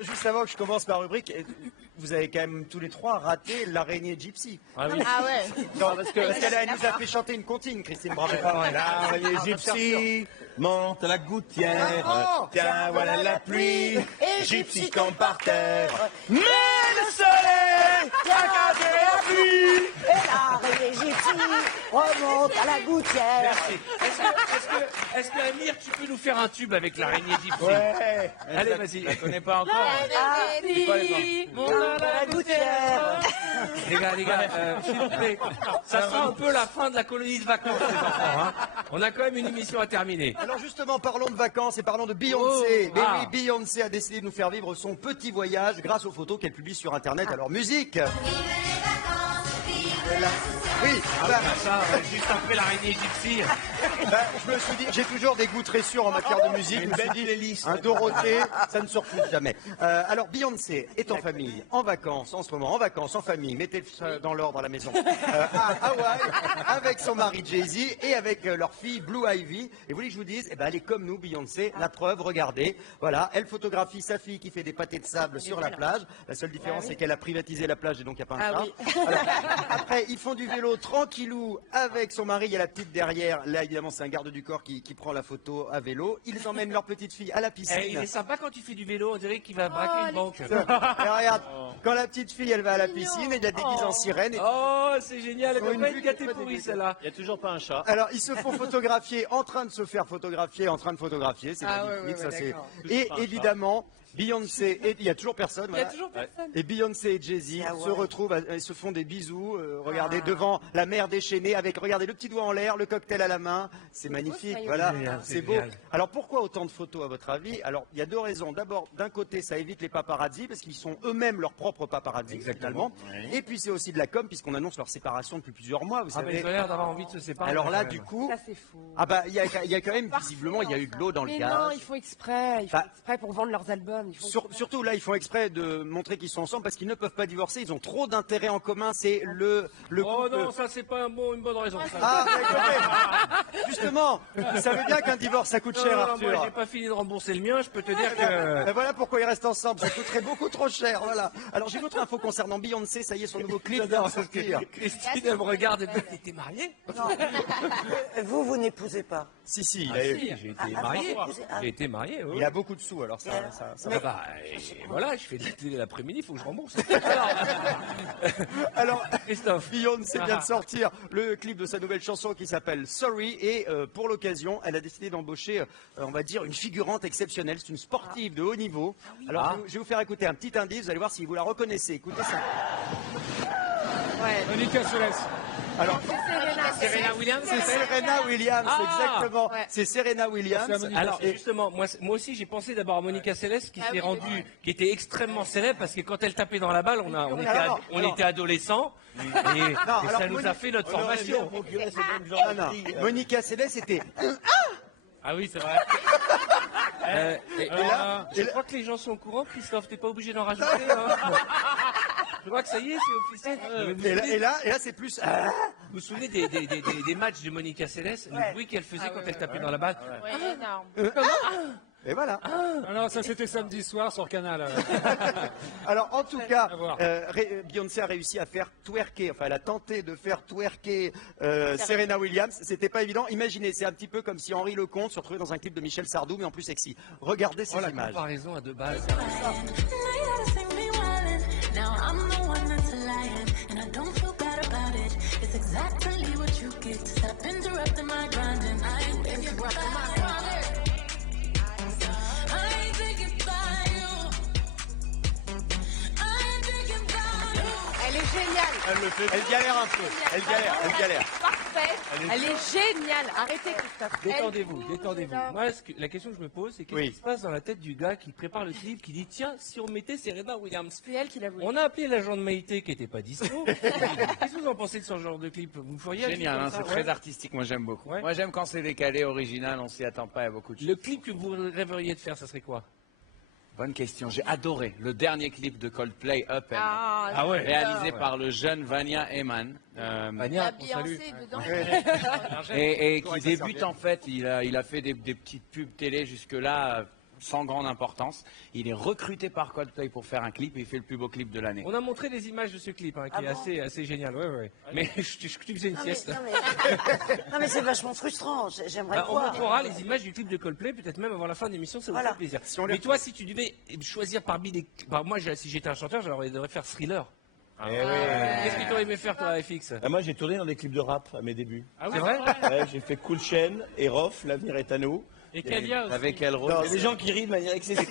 Juste avant que je commence ma rubrique, vous avez quand même tous les trois raté l'araignée Gypsy. Ah oui. Ah ouais. Non, parce qu'elle nous a fait chanter une comptine, Christine Bravo. L'araignée gypsy monte à la gouttière. Ah, Tiens, voilà la pluie. Et Gypsy tombe par terre. Mais le soleil a cassé la pluie. Et l'araignée gypsy remonte à la gouttière. Merci. Est-ce que Amir, tu peux nous faire un tube avec l'araignée gypsy? Ouais. Allez, vas-y. Je la connais pas encore. Monte à la gouttière. Les gars, s'il vous plaît, ça sera un peu la fin de la colonie de vacances, les enfants. Hein. On a quand même une émission à terminer. Alors justement, parlons de vacances et parlons de Beyoncé. Oh, Mais ah. oui, Beyoncé a décidé de nous faire vivre son petit voyage grâce aux photos qu'elle publie sur Internet. Alors musique. Oui, Juste après l'araignée gypsy. je me suis dit, j'ai toujours des goûts très sûrs en matière de musique. Je me suis dit, un Dorothée, ça ne se refuse jamais. Alors Beyoncé est en famille, en vacances, en ce moment, en vacances, en famille. Mettez dans l'ordre à la maison. À Hawaï, avec son mari Jay-Z et avec leur fille Blue Ivy. Et vous voulez que je vous dise, eh ben, elle est comme nous, Beyoncé. La preuve, regardez. Voilà, elle photographie sa fille qui fait des pâtés de sable sur la plage. La seule différence, c'est qu'elle a privatisé la plage et donc il n'y a pas un chat. Alors, après, ils font du vélo tranquillou avec son mari. Il y a la petite derrière. Là, évidemment, c'est un garde du corps qui prend la photo à vélo. Ils emmènent leur petite fille à la piscine. Il est sympa quand tu fais du vélo, on dirait qu'il va braquer une banque. Et regarde, quand la petite fille, elle va à la piscine, il la déguise en sirène. Et... Oh, c'est génial, elle Sur va une pas vue être gâtée qui est pas pourrie déguisée. celle-là. Il y a toujours pas un chat. Alors, ils se font photographier, en train de se faire photographier, en train de photographier. C'est magnifique, ça c'est. Et évidemment, Beyoncé, et il y a toujours personne. Il y a voilà. toujours personne. Et Beyoncé et Jay-Z se retrouvent, ils se font des bisous, regardez, devant la mer déchaînée, avec, regardez, le petit doigt en l'air, le cocktail à la main, c'est magnifique, voilà, c'est beau. génial. Alors pourquoi autant de photos à votre avis? Alors, il y a deux raisons. D'abord, d'un côté, ça évite les paparazzis, parce qu'ils sont eux-mêmes leurs propres paparazzis, finalement. Et puis c'est aussi de la com, puisqu'on annonce leur séparation depuis plusieurs mois, vous Ah, mais savez. ils ont l'air d'avoir envie de se séparer. Alors là, quand du même. coup, Ça, c'est fou. ah bah, il y a quand même, visiblement, il y a eu de l'eau dans le Mais gaz. non, ils font exprès. Ils font Bah, exprès pour vendre leurs albums. Ils font exprès. Surtout là, ils font exprès de montrer qu'ils sont ensemble parce qu'ils ne peuvent pas divorcer. Ils ont trop d'intérêts en commun. C'est le Oh couple. non, ça c'est pas une bonne raison. Ça. Ah, mais écoutez, justement, vous savez bien qu'un divorce ça coûte cher, Moi, Arthur. j'ai pas fini de rembourser le mien, je peux te dire que. Ben voilà pourquoi ils restent ensemble. Ça coûterait beaucoup trop cher. Voilà. Alors j'ai une autre info concernant Beyoncé. Ça y est, son nouveau clip vient de sortir. Christine, elle me regarde et me dit, t'es marié? Vous n'épousez pas. Si, si. Ah, si, j'ai été marié. J'ai été marié, oui. Il a beaucoup de sous, alors ça Ah bah, et voilà, je fais de la télé l'après-midi, il faut que je rembourse. Alors, Christophe. Beyoncé vient de sortir le clip de sa nouvelle chanson qui s'appelle Sorry et pour l'occasion, elle a décidé d'embaucher, on va dire, une figurante exceptionnelle. C'est une sportive de haut niveau. Alors, je vais vous faire écouter un petit indice. Vous allez voir si vous la reconnaissez. Écoutez ça. Monica Seles. Alors, Serena Williams, c'est Serena Williams, Ah, exactement. ouais. C'est Serena Williams. Alors justement, moi aussi j'ai pensé d'abord à Monica Seles qui s'est rendue, qui était extrêmement célèbre parce que quand elle tapait dans la balle, on était adolescents et ça nous a fait notre formation. Ah, non. Monica Seles était. Ah oui, c'est vrai. Je crois que les gens sont au courant, Christophe, t'es pas obligé d'en rajouter. Hein. Je crois que ça y est, c'est officiel. Et là, c'est plus. Vous vous souvenez des matchs de Monica Seles, le bruit qu'elle faisait quand elle tapait dans la balle? Ouais, énorme. Et voilà. Non, ça c'était samedi soir sur Canal. Alors, en tout cas, À voir. Beyoncé a réussi à faire twerker. Enfin, elle a tenté de faire twerker Serena Williams. C'était pas évident. Imaginez, c'est un petit peu comme si Henri Lecomte se retrouvait dans un clip de Michel Sardou, mais en plus sexy. Regardez ces Oh, la images. comparaison à deux bases. Now I'm the one that's lying, and I don't feel bad about it. It's exactly what you get to stop interrupting my grinding. I ain't thinking about my father. I ain't thinking about you. I ain't thinking about you. Elle est géniale. Elle galère un peu. Elle galère. Parfait. Elle est géniale. Arrêtez, Christophe. Détendez-vous. Moi, la question que je me pose, c'est qu'est-ce Oui. qui se passe dans la tête du gars qui prépare le clip, qui dit tiens, si on mettait Serena Williams. C'est elle qui l'a voulu. On a appelé l'agent de Maïté qui n'était pas dispo. Qu'est-ce que vous en pensez de ce genre de clip? Vous feriez un clip Génial, comme hein, ça, c'est ouais très artistique, moi j'aime beaucoup. Ouais. Moi j'aime quand c'est décalé, original, on s'y attend pas, il y a beaucoup de choses. Le clip que vous rêveriez de faire, ça serait quoi? Bonne question. J'ai adoré le dernier clip de Coldplay, Up and Ah ouais. réalisé par le jeune Vania Eman. Il y a Beyoncé dedans. Et qui débute en fait, il a fait des petites pubs télé jusque-là sans grande importance. Il est recruté par Coldplay pour faire un clip et il fait le plus beau clip de l'année. On a montré des images de ce clip qui est assez génial. Ouais. Mais tu faisais une sieste. Non mais c'est vachement frustrant, j'aimerais On voir. montrera les images du clip de Coldplay, peut-être même avant la fin de l'émission, ça vous fait plaisir. Mais toi, si tu devais choisir parmi les... Moi, si j'étais un chanteur, j'aurais devrais faire Thriller. Qu'est-ce que tu aurais aimé faire, toi, FX? Moi, j'ai tourné dans des clips de rap à mes débuts. Ah oui, c'est vrai? Ouais, j'ai fait Cool Chain, Erof, L'avenir est à nous. Et Kalia aussi. Avec quel rôle? Il y a des gens qui rient de manière excessive.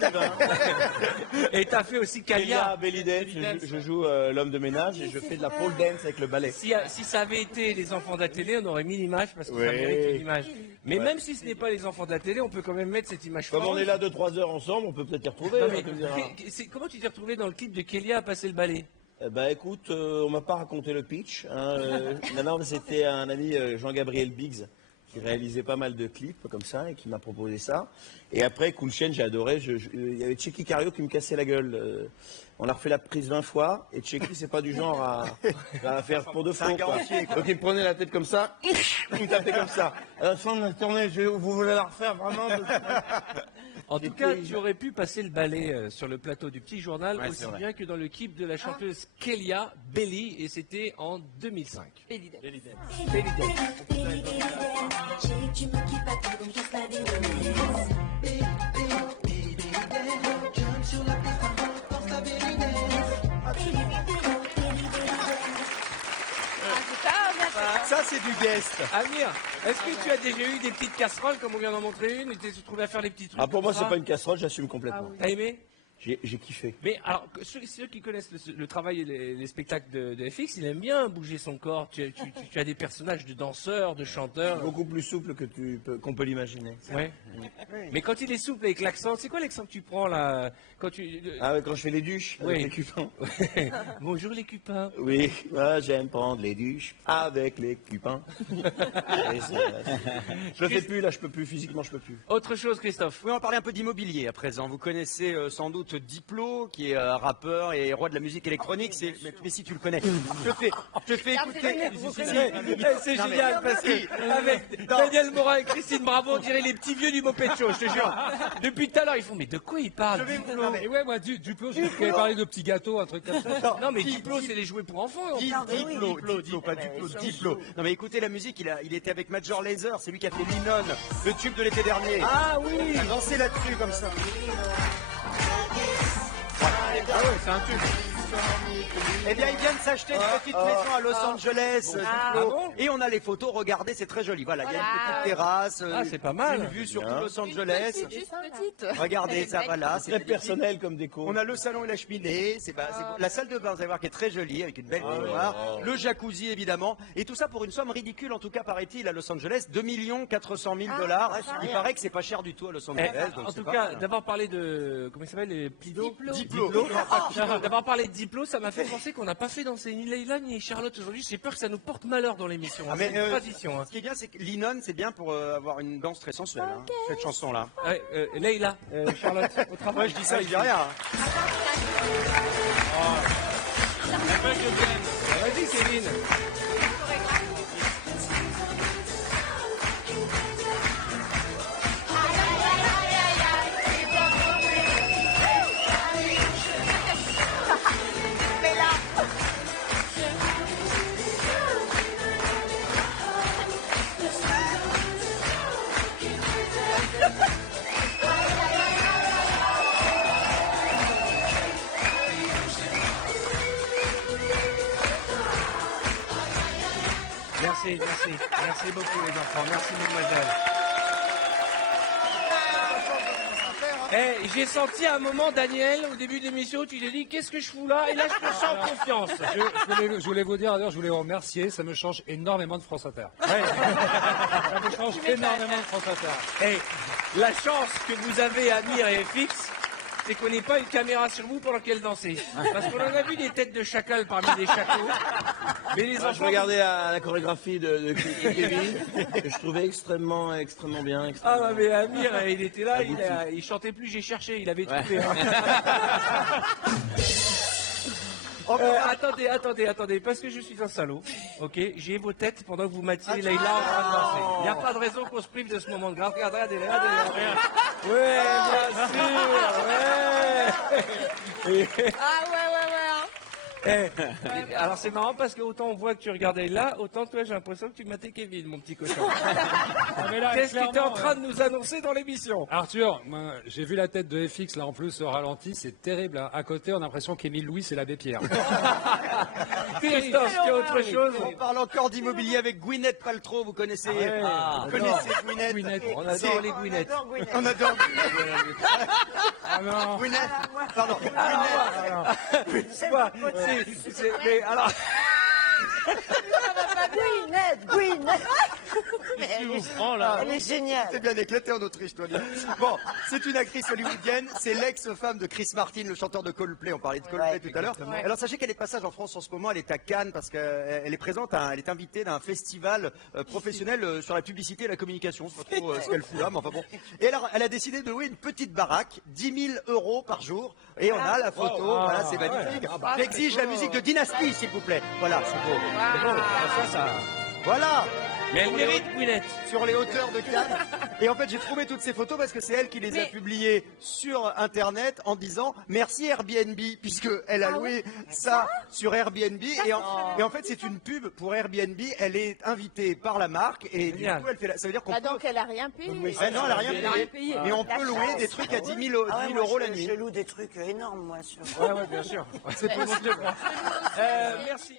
Et t'as fait aussi Kalia. Belly Dance, je joue l'homme de ménage et je fais de la pole dance avec le ballet. Si ça avait été les enfants de la télé, on aurait mis l'image parce que ça mérite une image. Mais même si ce n'est pas les enfants de la télé, on peut quand même mettre cette image. Comme on est là 2-3 heures ensemble, on peut peut-être y retrouver. Non, mais comment tu t'es retrouvé dans le clip de Kélia à passer le balai? Bah écoute, on m'a pas raconté le pitch. Non, c'était un ami, Jean-Gabriel Biggs, qui réalisait pas mal de clips comme ça et qui m'a proposé ça. Et après, Cool Chain, j'ai adoré. Il y avait Checky Cario qui me cassait la gueule. On a refait la prise 20 fois et Checky, c'est pas du genre à faire pour de faux. Donc il me prenait la tête comme ça, il me tapait comme ça. À la fin de la tournée, vous voulez la refaire vraiment? En tout cas, tu aurais pu passer le balai sur le plateau du Petit Journal aussi vrai. bien que dans le clip de la chanteuse Kélia, Belly, et c'était en 2005. Belly Dance. Belly Dance. Ça, c'est du guest. Amir, est-ce que tu as déjà eu des petites casseroles comme on vient d'en montrer une et tu t'es trouvé à faire les petits trucs? Ah, pour moi, comme c'est ça pas une casserole, j'assume complètement. T'as aimé? J'ai kiffé. Mais alors, ceux qui connaissent le travail et les spectacles de FX, il aime bien bouger son corps. Tu as des personnages de danseurs, de chanteurs. Beaucoup plus souple que qu'on peut l'imaginer. Ouais. Mais quand il est souple avec l'accent, c'est quoi l'accent que tu prends là quand Ah ouais, quand je fais les douches avec Oui. les cupins. Bonjour les cupins. Oui, moi j'aime prendre les douches avec les cupins. Je le fais plus là, je peux plus, physiquement je peux plus. Autre chose, Christophe. Oui, on va parler un peu d'immobilier à présent. Vous connaissez sans doute Diplo, qui est rappeur et roi de la musique électronique. Mais si tu le connais, je te fais écouter. C'est génial parce que avec Daniel Morin et Christine Bravo, on dirait les petits vieux du Moped Show, je te jure. Depuis tout à l'heure, ils font mais de quoi ils parlent? Et ouais, moi, Duplo, je vais parler de petits gâteaux, un truc comme ça. Non mais Diplo, c'est les jouets pour enfants. Diplo. Non mais écoutez la musique, il était avec Major Lazer, c'est lui qui a fait Linon, le tube de l'été dernier. Ah oui. Il a dansé là-dessus comme ça. Ah ouais, c'est un tube. Eh bien, il vient de s'acheter une petite maison à Los Angeles, Diplo. bon Et on a les photos, regardez, c'est très joli. Voilà, il y a une petite terrasse, c'est pas mal. une vue sur tout Los Angeles. C'est juste petite. Regardez ça, voilà. Très personnel comme déco. On a le salon et la cheminée, c'est beau. La salle de bain, vous allez voir, qui est très jolie, avec une belle baignoire. Le jacuzzi, évidemment. Et tout ça pour une somme ridicule, en tout cas, paraît-il, à Los Angeles, 2 400 000 $. Il paraît que c'est pas cher du tout à Los Angeles. donc En c'est tout pas cas, mal. d'avoir parlé de comment il s'appelle, les Plido Diplo. D'avoir parlé de Diplo, ça m'a fait penser qu'on n'a pas fait danser ni Leïla ni Charlotte aujourd'hui. J'ai peur que ça nous porte malheur dans l'émission. Ah, mais, c'est une tradition. Hein. Ce qui est bien, c'est que Linon, c'est bien pour avoir une danse très sensuelle, hein, cette chanson-là. Ouais, Leïla, Charlotte, au travail. Moi, je dis ça, je dis rien. Vas-y, Céline. Merci beaucoup les enfants, merci mademoiselle. J'ai senti à un moment, Daniel, au début de l'émission, tu t'es dit qu'est-ce que je fous là? Et là, je te sens confiance. Je voulais vous dire, d'ailleurs, je voulais vous remercier, ça me change énormément de France Inter. Ça me change énormément de France Inter. La chance que vous avez, Amir et FX, c'est qu'on n'ait pas une caméra sur vous pendant qu'elle dansait. Parce qu'on en a vu des têtes de chacal parmi les chacos. Mais les Je enfants... regardais la chorégraphie de Kevin, que je trouvais extrêmement bien. Ah non, mais Amir, il était là, il chantait plus, j'ai cherché, il avait trouvé. Attendez, parce que je suis un salaud, ok, j'ai vos têtes pendant que vous m'attirez Leïla en train de danser. Il n'y a pas de raison qu'on se prive de ce moment de grâce. Regardez. Ouais, bien sûr, ouais. Ah ouais. Alors c'est marrant parce que autant on voit que tu regardais là, autant toi j'ai l'impression que tu matais Kevin, mon petit cochon. Qu'est-ce que tu es en train de nous annoncer dans l'émission? Arthur, moi, j'ai vu la tête de FX là en plus au ralenti, c'est terrible. Hein. À côté, on a l'impression qu'Émile Louis, c'est l'abbé Pierre. Christophe, tu as autre chose? On parle encore d'immobilier avec Gwyneth Paltrow, vous connaissez, vous connaissez Gwyneth. On adore les Gwyneth. On adore Gwyneth. Ah non. Gwyneth. Pardon. Gwyneth. Mais alors... Gwyneth. Elle est géniale. C'est bien éclaté en Autriche, toi. Bon, c'est une actrice hollywoodienne, c'est l'ex-femme de Chris Martin, le chanteur de Coldplay. On parlait de Coldplay tout à l'heure. Alors sachez qu'elle est de passage en France en ce moment, elle est à Cannes parce qu'elle est présente, elle est invitée d'un festival professionnel sur la publicité et la communication. Je sais pas trop ce qu'elle fout là, mais enfin bon. Et alors, elle a décidé de louer une petite baraque, 10 000 € par jour. Et on a la photo, voilà, c'est magnifique. J'exige la musique de Dynasty, s'il vous plaît. Voilà, c'est beau. C'est bon, ça... Voilà. Mais elle mérite, Gwyneth. Sur les hauteurs de Cannes. Et en fait, j'ai trouvé toutes ces photos parce que c'est elle qui les a publiées sur Internet en disant merci Airbnb, puisque elle a loué ça sur Airbnb. Et en fait, c'est une pub pour Airbnb. Elle est invitée par la marque et du coup, elle fait ça veut dire qu'on peut... Donc elle a rien payé. Non, elle a rien payé. Et on peut louer des trucs à 10 000 € la nuit. Je loue des trucs énormes, moi. Ouais, bien sûr. C'est possible. Merci.